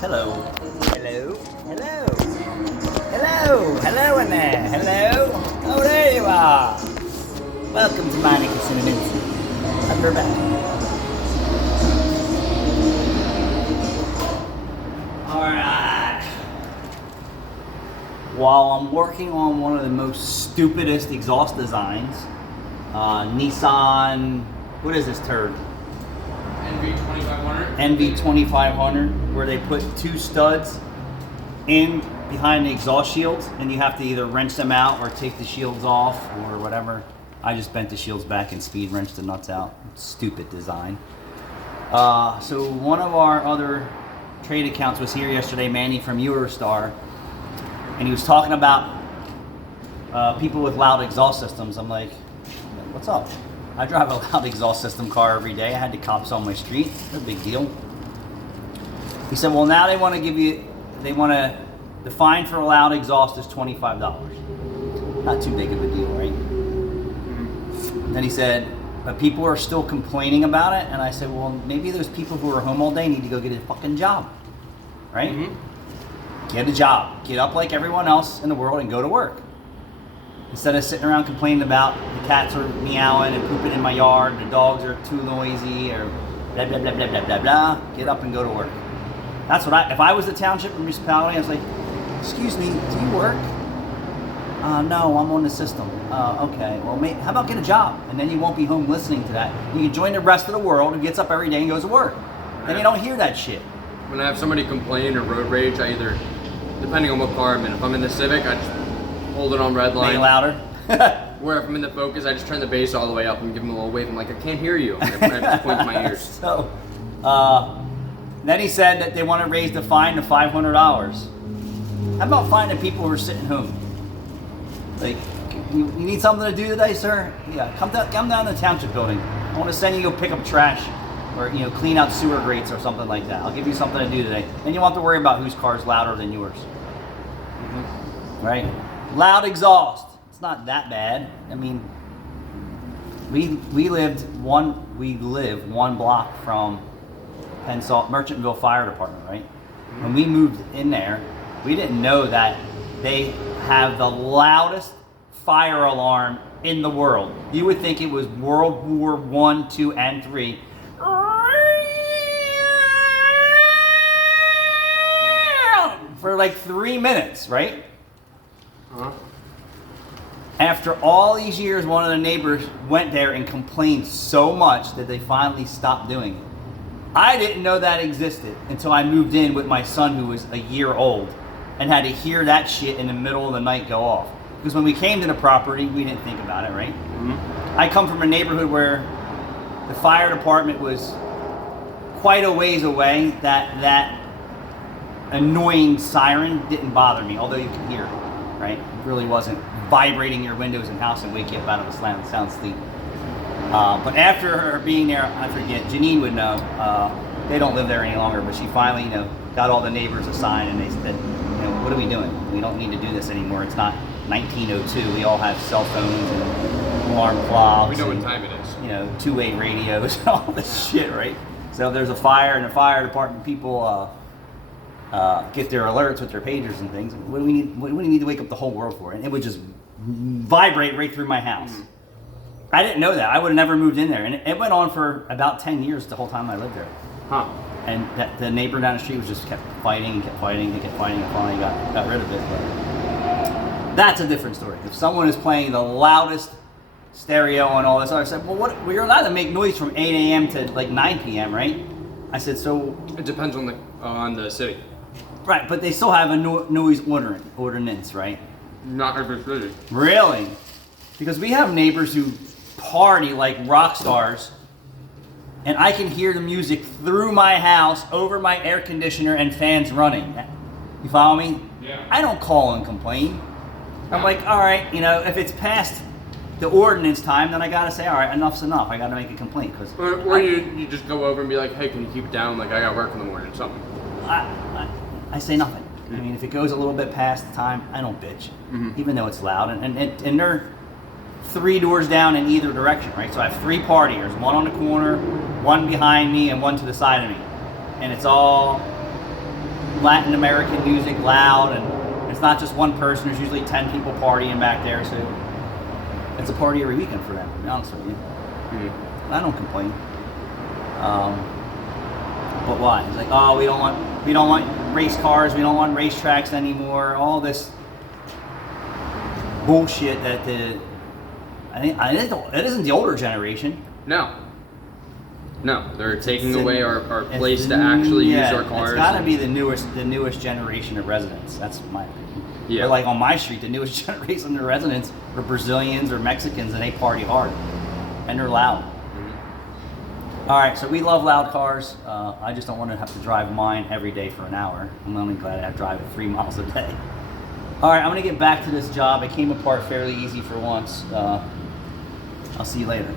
Hello. Hello. Hello. Hello. Hello in there. Hello. Oh, there you are. Welcome to Monica Cinnamons. We're back. Alright. While I'm working on one of the most stupidest exhaust designs, Nissan, what is this turd? NV2500, where they put two studs in behind the exhaust shields, and you have to either wrench them out or take the shields off or whatever. I just bent the shields back and speed wrenched the nuts out. Stupid design. So one of our other trade accounts was here yesterday, Manny from Eurostar, and he was talking about people with loud exhaust systems. I'm like, what's up? I drive a loud exhaust system car every day. I had the cops on my street. No big deal. He said, well, now they want to the fine for a loud exhaust is $25. Not too big of a deal, right? Then he said, but people are still complaining about it. And I said, well, maybe those people who are home all day need to go get a fucking job, right? Mm-hmm. Get a job. Get up like everyone else in the world and go to work. Instead of sitting around complaining about the cats are meowing and pooping in my yard, the dogs are too noisy, or blah, blah, blah, blah, blah, blah, blah. Get up and go to work. That's what if I was the township or municipality, I was like, excuse me, do you work? No, I'm on the system. Okay, well, how about get a job? And then you won't be home listening to that. You can join the rest of the world who gets up every day and goes to work. Then you don't hear that shit. When I have somebody complain or road rage, I either, depending on what car I'm in, if I'm in the Civic, I just hold it on red line. Make it louder? Where if I'm in the Focus, I just turn the bass all the way up and give them a little wave. I'm like, I can't hear you. I just point to my ears. So, then he said that they want to raise the fine to $500. How about finding people who are sitting home? Like, you need something to do today, sir? Yeah, come down to the township building. I want to send you to go pick up trash or clean out sewer grates or something like that. I'll give you something to do today. And you won't have to worry about whose car is louder than yours. Mm-hmm. Right? Loud exhaust. It's not that bad. I mean, we live one block from Merchantville Fire Department, right? When we moved in there, we didn't know that they have the loudest fire alarm in the world. You would think it was World War I, II, and III. For like 3 minutes, right? Uh-huh. After all these years, one of the neighbors went there and complained so much that they finally stopped doing it. I didn't know that existed until I moved in with my son, who was a year old, and had to hear that shit in the middle of the night go off. Because when we came to the property, we didn't think about it, right? Mm-hmm. I come from a neighborhood where the fire department was quite a ways away. That annoying siren didn't bother me, although you could hear it, right? It really wasn't vibrating your windows and house and wake you up out of a sound sleep. But after her being there, I forget, Janine would know, they don't live there any longer, but she finally, got all the neighbors assigned, and they said, what are we doing? We don't need to do this anymore. It's not 1902. We all have cell phones and alarm clocks. We know what time it is. Two-way radios and all this shit, right? So if there's a fire in the fire department, people get their alerts with their pagers and things. What do we need to wake up the whole world for? And it would just vibrate right through my house. Mm-hmm. I didn't know that. I would have never moved in there. And it went on for about 10 years the whole time I lived there. Huh. And the neighbor down the street was just kept fighting and finally got rid of it. But that's a different story. If someone is playing the loudest stereo and all this other stuff, well, we're allowed to make noise from 8 a.m. to like 9 p.m., right? I said, so... It depends on the city. Right, but they still have a noise ordinance, right? Not every city. Really? Because we have neighbors who party like rock stars, and I can hear the music through my house, over my air conditioner and fans running. You follow me? Yeah. I don't call and complain. I'm like, all right, if it's past the ordinance time, then I gotta say, all right, enough's enough. I gotta make a complaint. Or you just go over and be like, hey, can you keep it down? Like, I got work in the morning or something. I say nothing. Mm-hmm. I mean, if it goes a little bit past the time, I don't bitch, even though it's loud. And they're 3 doors down in either direction, right? So I have 3 partiers, one on the corner, one behind me, and one to the side of me. And it's all Latin American music loud, and it's not just one person. There's usually 10 people partying back there, so it's a party every weekend for them, to be honest with you. I don't complain. But why? It's like, oh, we don't want race cars, we don't want racetracks anymore. All this bullshit that it isn't the older generation. No, they're taking away our place to actually use our cars. It's got to be the newest generation of residents. That's my opinion. Yeah. Or like on my street, the newest generation of residents are Brazilians or Mexicans, and they party hard and they're loud. All right, so we love loud cars. I just don't want to have to drive mine every day for an hour. I'm only glad I drive it 3 miles a day. All right, I'm gonna get back to this job. It came apart fairly easy for once. I'll see you later.